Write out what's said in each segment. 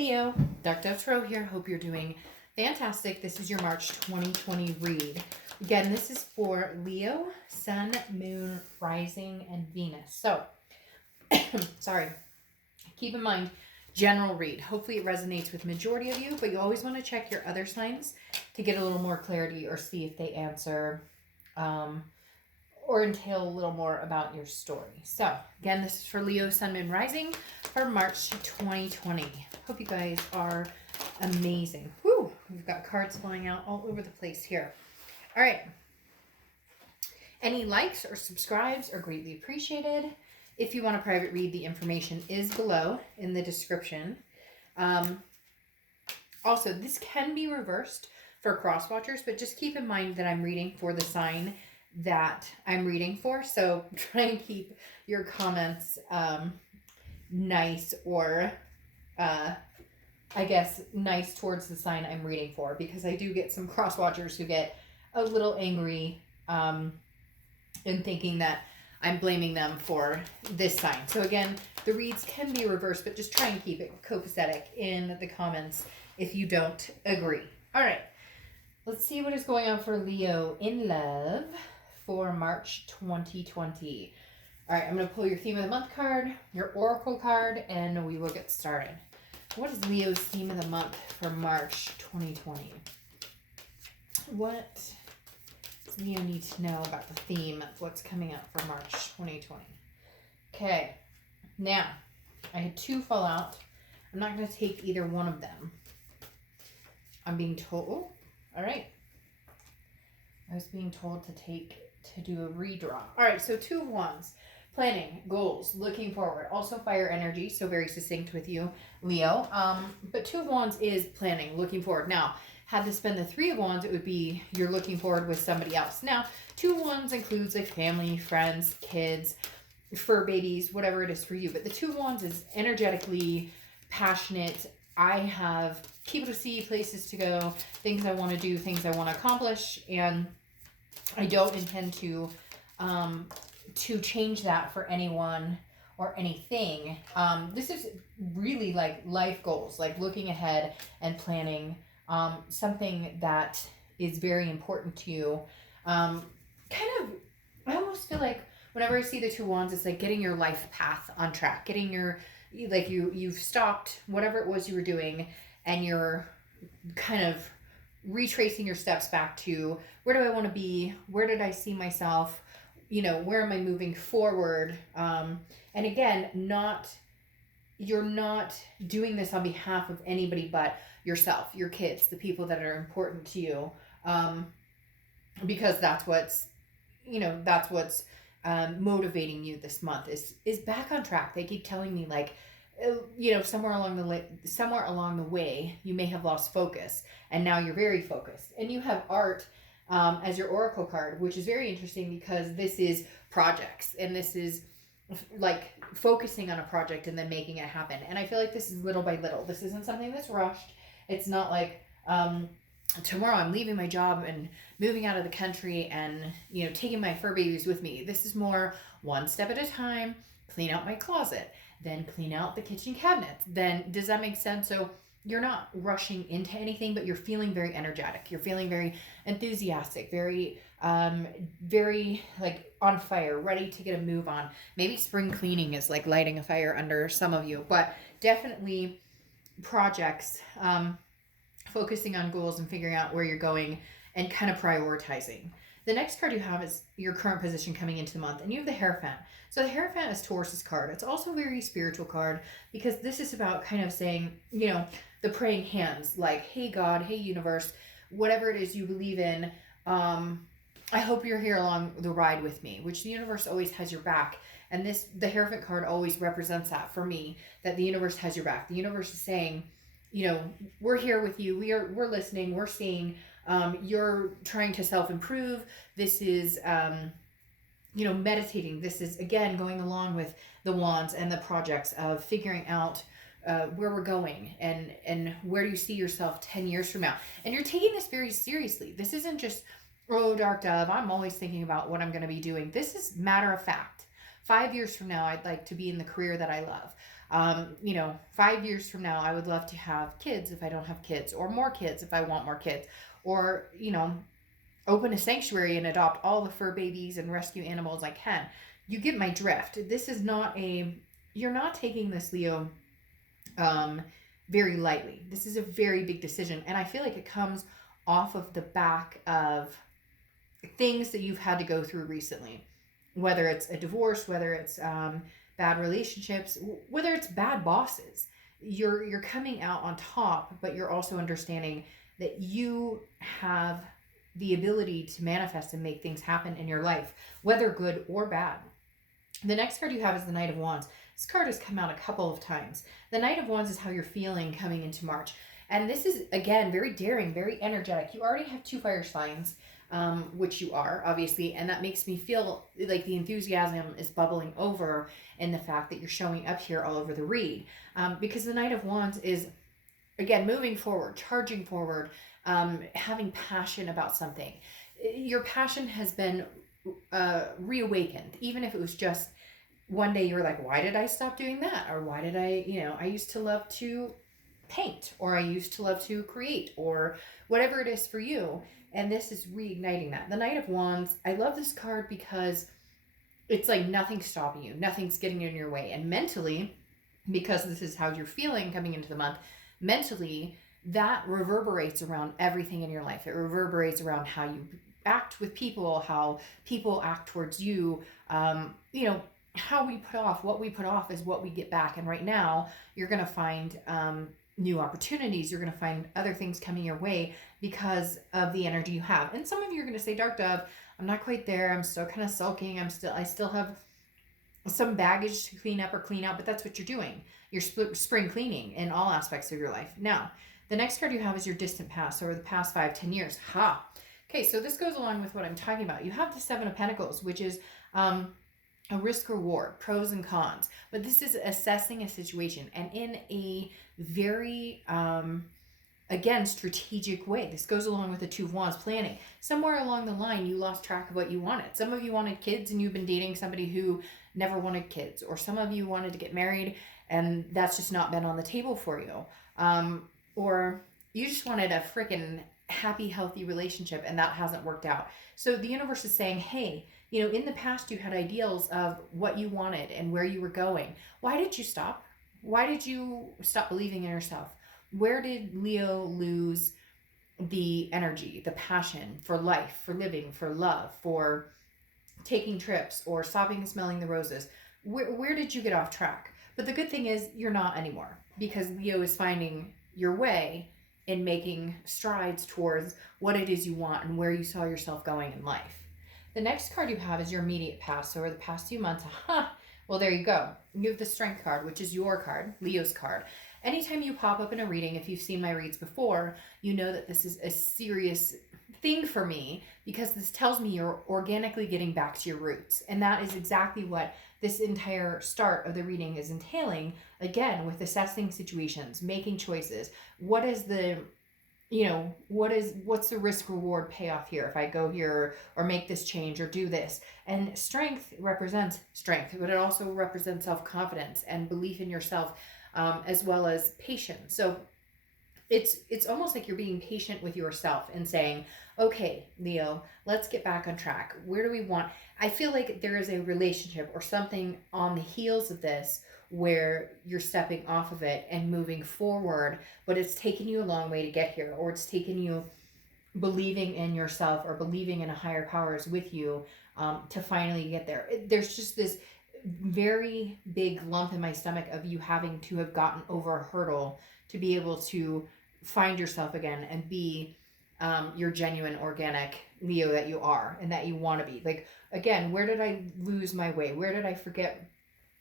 Leo, Dark Dove Tarot here. Hope you're doing fantastic. This is your March 2020 read. Again, this is for Leo, Sun, Moon, Rising, and Venus. So, sorry. Keep in mind, general read. Hopefully it resonates with majority of you, but you always want to check your other signs to get a little more clarity or see if they answer or entail a little more about your story. So, again, this is for Leo, Sun, Moon, Rising for March 2020. Hope you guys are amazing. Whew, we've got cards flying out all over the place here. All right. Any likes or subscribes are greatly appreciated. If you want a private read, the information is below in the description. Also, this can be reversed for cross watchers, but just keep in mind that I'm reading for the sign that I'm reading for. So try and keep your comments nice or I guess nice towards the sign I'm reading for, because I do get some cross watchers who get a little angry in thinking that I'm blaming them for this sign. So again, the reads can be reversed, but just try and keep it copacetic in the comments if you don't agree. All right, let's see what is going on for Leo in love for March 2020. All right, I'm going to pull your theme of the month card, your oracle card, and we will get started. What is Leo's theme of the month for March 2020? What does Leo need to know about the theme of what's coming up for March 2020? Okay, now, I had two fall out. I'm not going to take either one of them. I'm being told, all right. I was being told to do a redraw. All right, so Two of Wands. Planning, goals, looking forward. Also fire energy, so very succinct with you, Leo. But Two of Wands is planning, looking forward. Now, had this been the Three of Wands, it would be you're looking forward with somebody else. Now, Two of Wands includes like family, friends, kids, fur babies, whatever it is for you. But the Two of Wands is energetically passionate. I have people to see, places to go, things I want to do, things I want to accomplish, and I don't intend to change that for anyone or anything. This is really like life goals, like looking ahead and planning something that is very important to you. I almost feel like whenever I see the Two Wands, it's like getting your life path on track, getting your, like you've stopped whatever it was you were doing and you're kind of retracing your steps back to where do I want to be? Where did I see myself? You know, where am I moving forward? And again, you're not doing this on behalf of anybody but yourself, your kids, the people that are important to you. Because that's what's motivating you this month is back on track. They keep telling me like, somewhere along the way, you may have lost focus, and now you're very focused. And you have art as your oracle card, which is very interesting because this is projects, and this is like focusing on a project and then making it happen. And I feel like this is little by little. This isn't something that's rushed. It's not like tomorrow I'm leaving my job and moving out of the country and taking my fur babies with me. This is more one step at a time. Clean out my closet, then clean out the kitchen cabinets. Then, does that make sense? So you're not rushing into anything, but you're feeling very energetic. You're feeling very enthusiastic, very like on fire, ready to get a move on. Maybe spring cleaning is like lighting a fire under some of you, but definitely projects, focusing on goals and figuring out where you're going and kind of prioritizing. The next card you have is your current position coming into the month, and you have the Hierophant. So the Hierophant is Taurus's card. It's also a very spiritual card because this is about kind of saying, the praying hands, like, hey God, hey universe, whatever it is you believe in, I hope you're here along the ride with me, which the universe always has your back. And the Hierophant card always represents that for me, that the universe has your back. The universe is saying, we're here with you. We're listening. We're seeing. You're trying to self-improve. This is, meditating. This is, again, going along with the wands and the projects of figuring out where we're going and where do you see yourself 10 years from now. And you're taking this very seriously. This isn't just, oh, Dark Dove, I'm always thinking about what I'm going to be doing. This is matter of fact. 5 years from now, I'd like to be in the career that I love. You know, 5 years from now, I would love to have kids if I don't have kids, or more kids if I want more kids, or, you know, open a sanctuary and adopt all the fur babies and rescue animals I can. You get my drift. This is not a, you're not taking this, Leo, um, very lightly. This is a very big decision. And I feel like it comes off of the back of things that you've had to go through recently, whether it's a divorce, whether it's bad relationships, whether it's bad bosses. You're coming out on top, but you're also understanding that you have the ability to manifest and make things happen in your life, whether good or bad. The next card you have is the Knight of Wands. This card has come out a couple of times. The Knight of Wands is how you're feeling coming into March. And this is, again, very daring, very energetic. You already have 2 fire signs, which you are, obviously. And that makes me feel like the enthusiasm is bubbling over in the fact that you're showing up here all over the read. Because the Knight of Wands is, again, moving forward, charging forward, having passion about something. Your passion has been reawakened, even if it was just one day you were like, why did I stop doing that? Or why did I, you know, I used to love to paint, or I used to love to create, or whatever it is for you. And this is reigniting that. The Knight of Wands, I love this card because it's like nothing's stopping you, nothing's getting in your way. And mentally, because this is how you're feeling coming into the month, mentally, that reverberates around everything in your life. It reverberates around how you act with people, how people act towards you. You know, how we put off, what we put off is what we get back. And right now, you're going to find new opportunities. You're going to find other things coming your way because of the energy you have. And some of you are going to say, Dark Dove, I'm not quite there. I'm still kind of sulking. I still have some baggage to clean up or clean out, but that's what you're doing. You're spring cleaning in all aspects of your life. Now, the next card you have is your distant past, or the past 5-10 years. Ha! Okay, so this goes along with what I'm talking about. You have the 7 of Pentacles, which is a risk reward, pros and cons. But this is assessing a situation, and in a very, again, strategic way. This goes along with the 2 of Wands, planning. Somewhere along the line, you lost track of what you wanted. Some of you wanted kids and you've been dating somebody who never wanted kids. Or some of you wanted to get married and that's just not been on the table for you. Or you just wanted a freaking happy, healthy relationship and that hasn't worked out. So the universe is saying, hey, you know, in the past you had ideals of what you wanted and where you were going. Why did you stop? Why did you stop believing in yourself? Where did Leo lose the energy, the passion for life, for living, for love, for taking trips, or stopping and smelling the roses? Where did you get off track? But the good thing is you're not anymore, because Leo is finding your way in making strides towards what it is you want and where you saw yourself going in life. The next card you have is your immediate past. So over the past few months, well, there you go. You have the Strength card, which is your card, Leo's card. Anytime you pop up in a reading, if you've seen my reads before, you know that this is a serious thing for me, because this tells me you're organically getting back to your roots. And that is exactly what this entire start of the reading is entailing, again, with assessing situations, making choices. What is the, you know, what's the risk reward payoff here if I go here or make this change or do this? And strength represents strength, but it also represents self-confidence and belief in yourself, as well as patience. So it's almost like you're being patient with yourself and saying, okay, Leo, let's get back on track. Where do we want? I feel like there is a relationship or something on the heels of this where you're stepping off of it and moving forward, but it's taken you a long way to get here, or it's taken you believing in yourself or believing in a higher powers with you to finally get there. There's just this very big lump in my stomach of you having to have gotten over a hurdle to be able to find yourself again and be your genuine, organic Leo that you are and that you want to be. Like, again, where did I lose my way? Where did I forget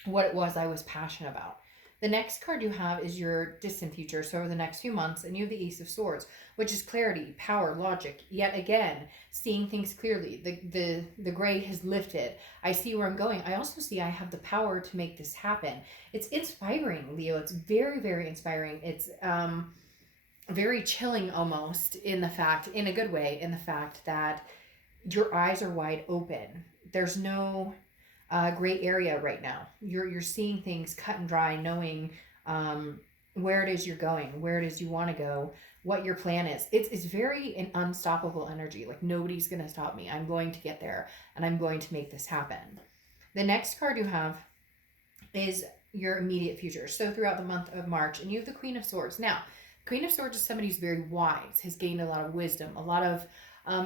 what it was I was passionate about? The next card you have is your distant future, so over the next few months, and you have the Ace of Swords, which is clarity, power, logic. Yet again, seeing things clearly. The gray has lifted. I see where I'm going. I also see I have the power to make this happen. It's inspiring, Leo. It's very, very inspiring. It's very chilling almost, in a good way, in the fact that your eyes are wide open. There's no gray area right now. You're seeing things cut and dry, knowing where it is you're going, where it is you want to go, what your plan is. It's very an unstoppable energy. Like nobody's going to stop me. I'm going to get there and I'm going to make this happen. The next card you have is your immediate future. So throughout the month of March, and you have the Queen of Swords. Now, Queen of Swords is somebody who's very wise, has gained a lot of wisdom, a lot of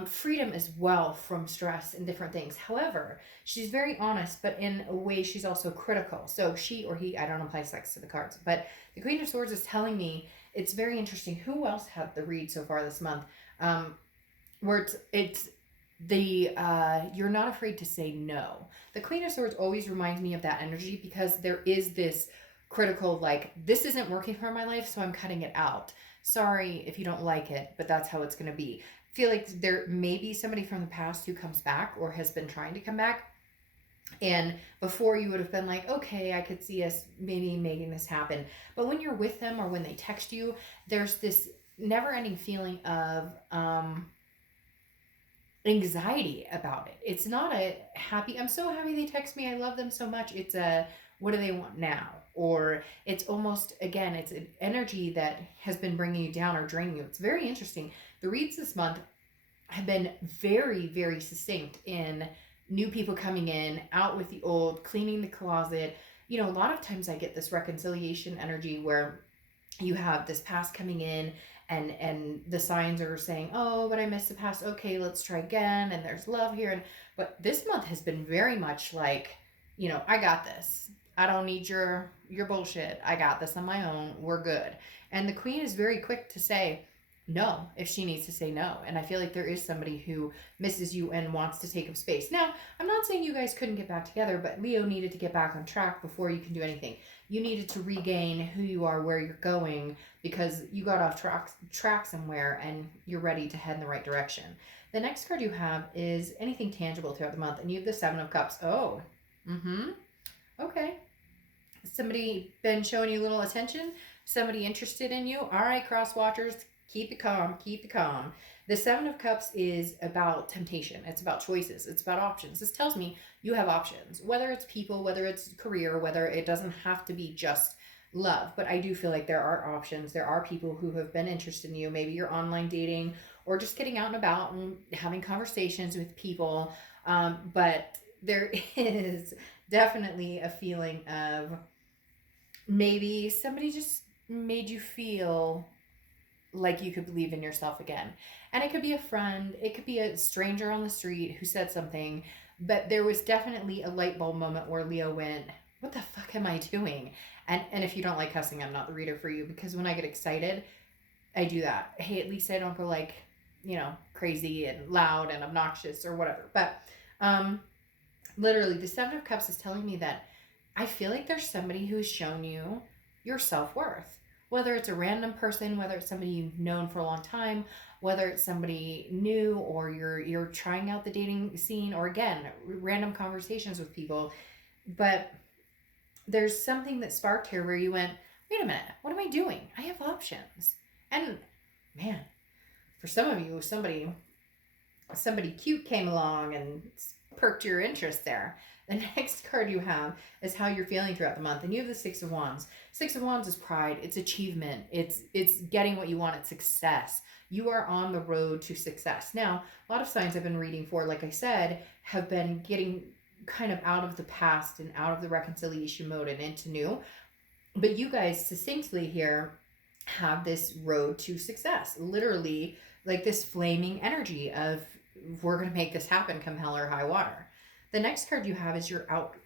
freedom as well from stress and different things. However, she's very honest, but in a way she's also critical. So she or he, I don't apply sex to the cards, but the Queen of Swords is telling me it's very interesting. Who else had the read so far this month? Where it's the you're not afraid to say no. The Queen of Swords always reminds me of that energy because there is this critical, like, this isn't working for my life, so I'm cutting it out. Sorry if you don't like it, but that's how it's going to be. I feel like there may be somebody from the past who comes back or has been trying to come back. And before you would have been like, okay, I could see us maybe making this happen. But when you're with them or when they text you, there's this never ending feeling of anxiety about it. It's not a happy, I'm so happy they text me, I love them so much. It's a, what do they want now? Or it's almost, again, it's an energy that has been bringing you down or draining you. It's very interesting. The reads this month have been very, very succinct in new people coming in, out with the old, cleaning the closet. You know, a lot of times I get this reconciliation energy where you have this past coming in and the signs are saying, oh, but I missed the past. Okay, let's try again. And there's love here. But this month has been very much like, you know, I got this. I don't need your bullshit. I got this on my own. We're good. And the Queen is very quick to say no if she needs to say no. And I feel like there is somebody who misses you and wants to take up space. Now, I'm not saying you guys couldn't get back together, but Leo needed to get back on track before you can do anything. You needed to regain who you are, where you're going, because you got off track somewhere and you're ready to head in the right direction. The next card you have is anything tangible throughout the month, and you have the Seven of Cups. Oh, okay. Somebody been showing you a little attention? Somebody interested in you? All right, cross watchers, keep it calm, keep it calm. The Seven of Cups is about temptation. It's about choices. It's about options. This tells me you have options, whether it's people, whether it's career, whether it doesn't have to be just love. But I do feel like there are options. There are people who have been interested in you. Maybe you're online dating or just getting out and about and having conversations with people. But there is definitely a feeling of maybe somebody just made you feel like you could believe in yourself again. And it could be a friend, it could be a stranger on the street who said something, but there was definitely a light bulb moment where Leo went, what the fuck am I doing? And if you don't like cussing, I'm not the reader for you, because when I get excited, I do that. Hey, at least I don't go like, you know, crazy and loud and obnoxious or whatever. But literally, the Seven of Cups is telling me that I feel like there's somebody who's shown you your self-worth. Whether it's a random person, whether it's somebody you've known for a long time, whether it's somebody new, or you're trying out the dating scene, or again, random conversations with people. But there's something that sparked here where you went, wait a minute, what am I doing? I have options. And man, for some of you, somebody cute came along and perked your interest there. The next card you have is how you're feeling throughout the month. And you have the Six of Wands. Six of Wands is pride. It's achievement. It's getting what you want. It's success. You are on the road to success. Now, a lot of signs I've been reading for, like I said, have been getting kind of out of the past and out of the reconciliation mode and into new. But you guys succinctly here have this road to success. Literally, like this flaming energy of, we're going to make this happen come hell or high water. The next card you have is your hopes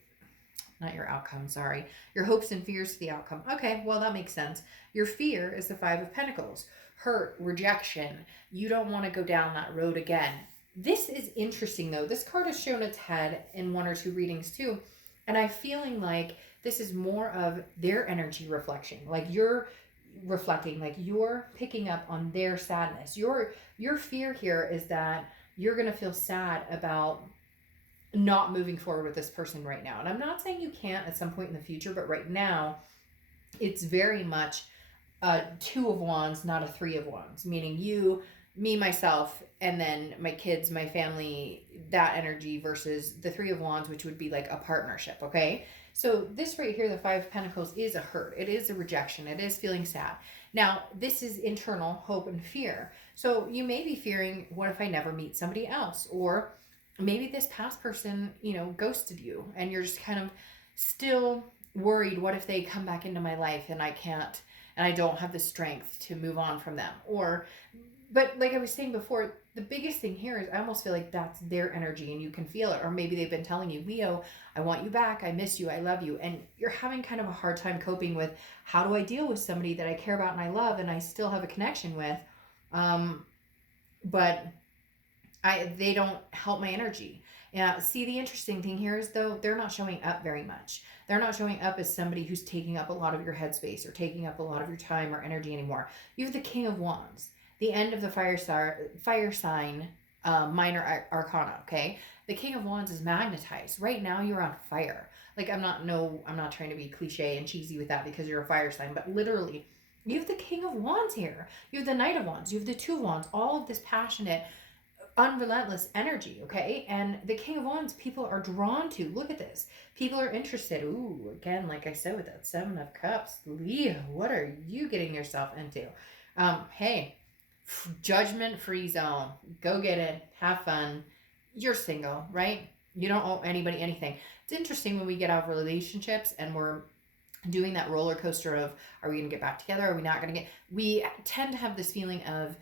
and fears to the outcome. Okay, well, that makes sense. Your fear is the Five of Pentacles. Hurt, rejection. You don't want to go down that road again. This is interesting, though. This card has shown its head in one or two readings, too. And I'm feeling like this is more of their energy reflection. Like you're reflecting, like you're picking up on their sadness. Your fear here is that you're going to feel sad about not moving forward with this person right now. And I'm not saying you can't at some point in the future, but right now it's very much a Two of Wands, not a Three of Wands, meaning you me, myself, and then my kids, my family, that energy versus the Three of Wands, which would be like a partnership, okay? So this right here, the Five of Pentacles, is a hurt. It is a rejection. It is feeling sad. Now, this is internal hope and fear. So you may be fearing, what if I never meet somebody else? Or maybe this past person, ghosted you and you're just kind of still worried, what if they come back into my life and I can't, and I don't have the strength to move on from them? But like I was saying before, the biggest thing here is I almost feel like that's their energy and you can feel it. Or maybe they've been telling you, Leo, I want you back. I miss you. I love you. And you're having kind of a hard time coping with, how do I deal with somebody that I care about and I love and I still have a connection with? But they don't help my energy. Yeah. See, the interesting thing here is, though, they're not showing up very much. They're not showing up as somebody who's taking up a lot of your headspace or taking up a lot of your time or energy anymore. You have the King of Wands, the end of the fire sign, minor arcana. Okay. The King of Wands is magnetized. Right now you're on fire. Like, I'm not trying to be cliche and cheesy with that because you're a fire sign, but literally you have the King of Wands here. You have the Knight of Wands. You have the Two of Wands, all of this passionate, unrelentless energy, okay? And the King of Wands, people are drawn to. Look at this. People are interested. Ooh, again, like I said with that Seven of Cups. Leo, what are you getting yourself into? Hey, judgment-free zone. Go get it. Have fun. You're single, right? You don't owe anybody anything. It's interesting when we get out of relationships and we're doing that roller coaster of, are we going to get back together? Are we not going to we tend to have this feeling of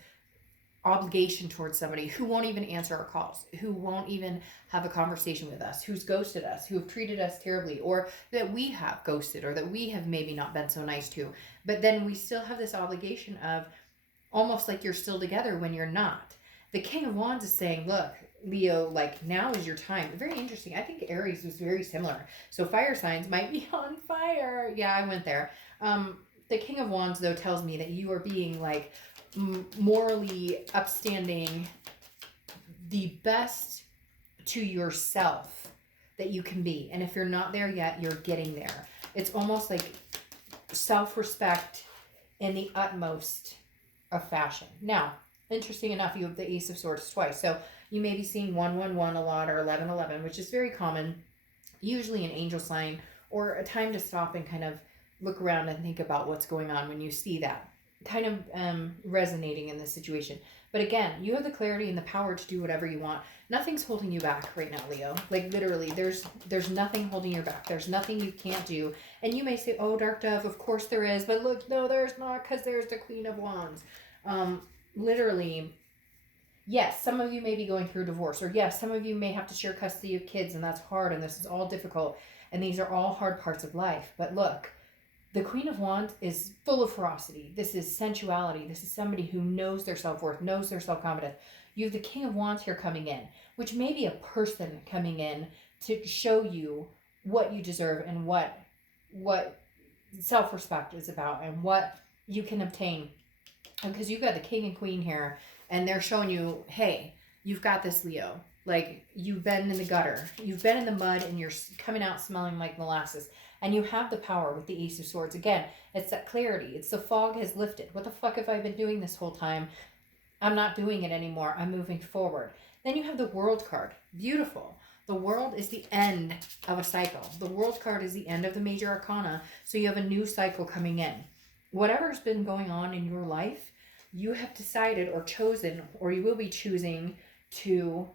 obligation towards somebody who won't even answer our calls, who won't even have a conversation with us, who's ghosted us, who have treated us terribly, or that we have ghosted, or that we have maybe not been so nice to. But then we still have this obligation of almost like you're still together when you're not. The King of Wands is saying, look, Leo, like, now is your time. Very interesting. I think Aries was very similar. So fire signs might be on fire. Yeah, I went there. The King of Wands, though, tells me that you are being like morally upstanding, the best to yourself that you can be. And if you're not there yet, you're getting there. It's almost like self-respect in the utmost of fashion. Now, interesting enough, you have the Ace of Swords twice. So you may be seeing 111 a lot, or 1111, which is very common, usually an angel sign, or a time to stop and kind of look around and think about what's going on when you see that kind of resonating in this situation. But again, you have the clarity and the power to do whatever you want. Nothing's holding you back right now, Leo. Like, literally, there's nothing holding you back. There's nothing you can't do. And you may say, oh, Dark Dove, of course there is. But look, no, there's not, because there's the Queen of Wands. Literally, yes, some of you may be going through a divorce. Or yes, some of you may have to share custody of kids, and that's hard, and this is all difficult. And these are all hard parts of life. But look, the Queen of Wands is full of ferocity. This is sensuality. This is somebody who knows their self-worth, knows their self-confidence. You have the King of Wands here coming in, which may be a person coming in to show you what you deserve and what self-respect is about and what you can obtain. Because you've got the King and Queen here, and they're showing you, hey, you've got this, Leo. Like, you've been in the gutter. You've been in the mud, and you're coming out smelling like molasses. And you have the power with the Ace of Swords. Again, it's that clarity. It's the fog has lifted. What the fuck have I been doing this whole time? I'm not doing it anymore. I'm moving forward. Then you have the World card. Beautiful. The World is the end of a cycle. The World card is the end of the major arcana. So you have a new cycle coming in. Whatever's been going on in your life, you have decided or chosen, or you will be choosing to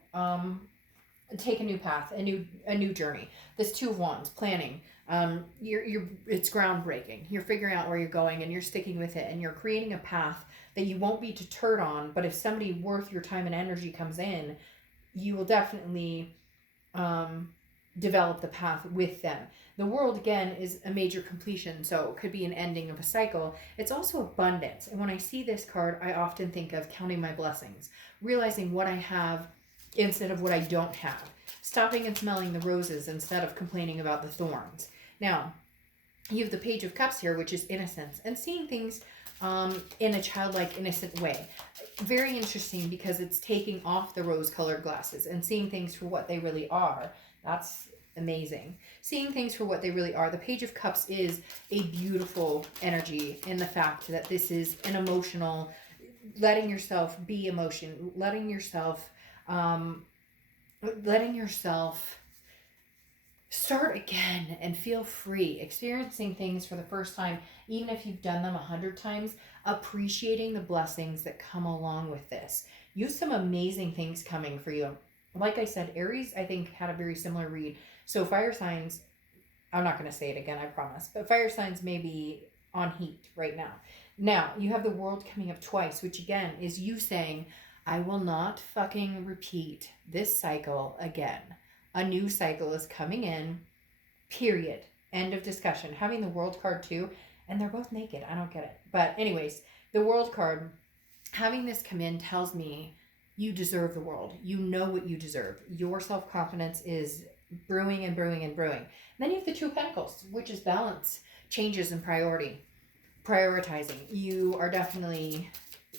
take a new path, a new journey. This Two of Wands, planning. It's groundbreaking. You're figuring out where you're going and you're sticking with it, and you're creating a path that you won't be deterred on. But if somebody worth your time and energy comes in, you will definitely develop the path with them. The World, again, is a major completion, so it could be an ending of a cycle. It's also abundance. And when I see this card, I often think of counting my blessings, realizing what I have instead of what I don't have, stopping and smelling the roses instead of complaining about the thorns. Now, you have the Page of Cups here, which is innocence, and seeing things in a childlike, innocent way. Very interesting, because it's taking off the rose-colored glasses and seeing things for what they really are. That's amazing. Seeing things for what they really are. The Page of Cups is a beautiful energy in the fact that this is an emotional, letting yourself be emotion, letting yourself start again and feel free, experiencing things for the first time, even if you've done them 100 times, appreciating the blessings that come along with this. You have some amazing things coming for you. Like I said, Aries, I think, had a very similar read. So fire signs, I'm not going to say it again, I promise, but fire signs may be on heat right now. Now, you have the world coming up twice, which again is you saying, I will not fucking repeat this cycle again. A new cycle is coming in, period. End of discussion. Having the world card too, and they're both naked. I don't get it. But anyways, the world card, having this come in tells me you deserve the world. You know what you deserve. Your self-confidence is brewing and brewing and brewing. And then you have the Two of Pentacles, which is balance, changes in prioritizing. You are definitely,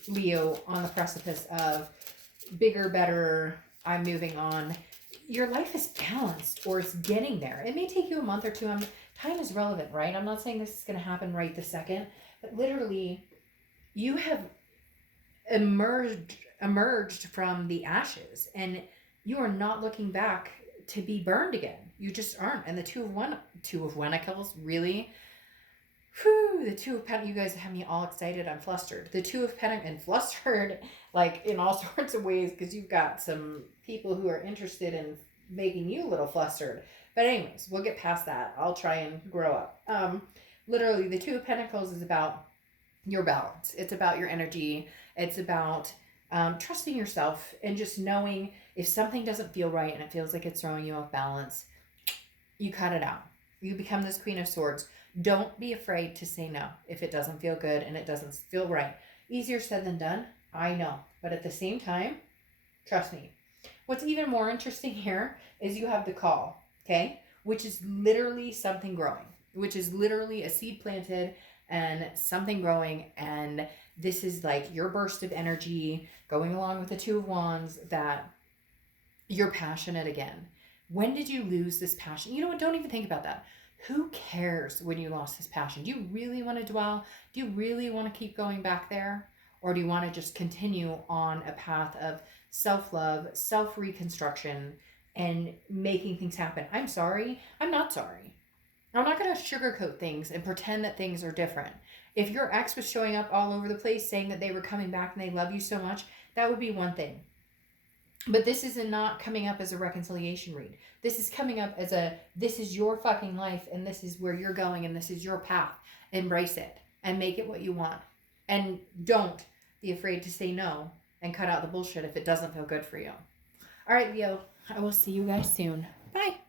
Leo, on the precipice of bigger, better, I'm moving on. Your life is balanced, or it's getting there. It may take you a month or two. Time is relevant, right? I'm not saying this is going to happen right this second, but literally you have emerged from the ashes, and you are not looking back to be burned again. You just aren't. And the Two of Pentacles, really? Whew, the Two of Pentacles, you guys have me all excited. I'm flustered. The Two of Pentacles, and flustered like in all sorts of ways, because you've got some people who are interested in making you a little flustered. But anyways, we'll get past that. I'll try and grow up. Literally, the Two of Pentacles is about your balance. It's about your energy. It's about trusting yourself and just knowing if something doesn't feel right and it feels like it's throwing you off balance, you cut it out. You become this Queen of Swords. Don't be afraid to say no if it doesn't feel good and it doesn't feel right. Easier said than done, I know. But at the same time, trust me. What's even more interesting here is you have the Call, okay? Which is literally something growing, which is literally a seed planted and something growing. And this is like your burst of energy going along with the Two of Wands, that you're passionate again. When did you lose this passion? You know what? Don't even think about that. Who cares when you lost this passion? Do you really want to dwell? Do you really want to keep going back there? Or do you want to just continue on a path of self-love, self-reconstruction, and making things happen? I'm sorry. I'm not sorry. I'm not going to sugarcoat things and pretend that things are different. If your ex was showing up all over the place saying that they were coming back and they love you so much, that would be one thing. But this is not coming up as a reconciliation read. This is coming up as this is your fucking life, and this is where you're going, and this is your path. Embrace it and make it what you want. And don't be afraid to say no and cut out the bullshit if it doesn't feel good for you. All right, Leo, I will see you guys soon. Bye.